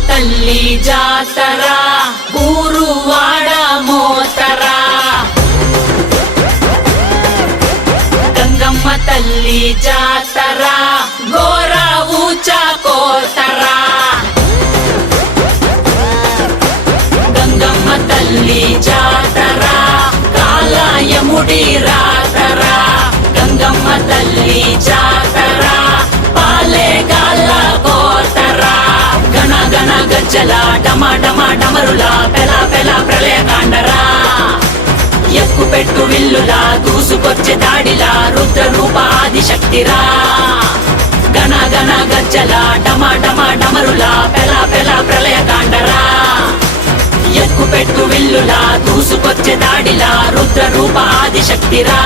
తల్లి జాతర ఊరువాడ మోతర గంగమ్మ తల్లి జాతర ఘోర ఊచ కోతర గంగమ్మ తల్లి జాతర కాలయముడి రాతర గంగమ్మ తల్లి జాతర పాలెగాల కోతర గణ గణ గజ్జల డమ డమ డమరుల పెల పెల ప్రళయకాండరా ఎక్కు పెట్టు విల్లులా దూసుకొచ్చే దాడిలా రుద్ర రూప ఆదిశక్తిరా గణ గణ గజ్జల డమ డమ డమరుల పెల పెల ప్రళయకాండరా ఎక్కు పెట్టు విల్లులా దూసుకొచ్చే దాడిలా రుద్ర రూప ఆదిశక్తిరా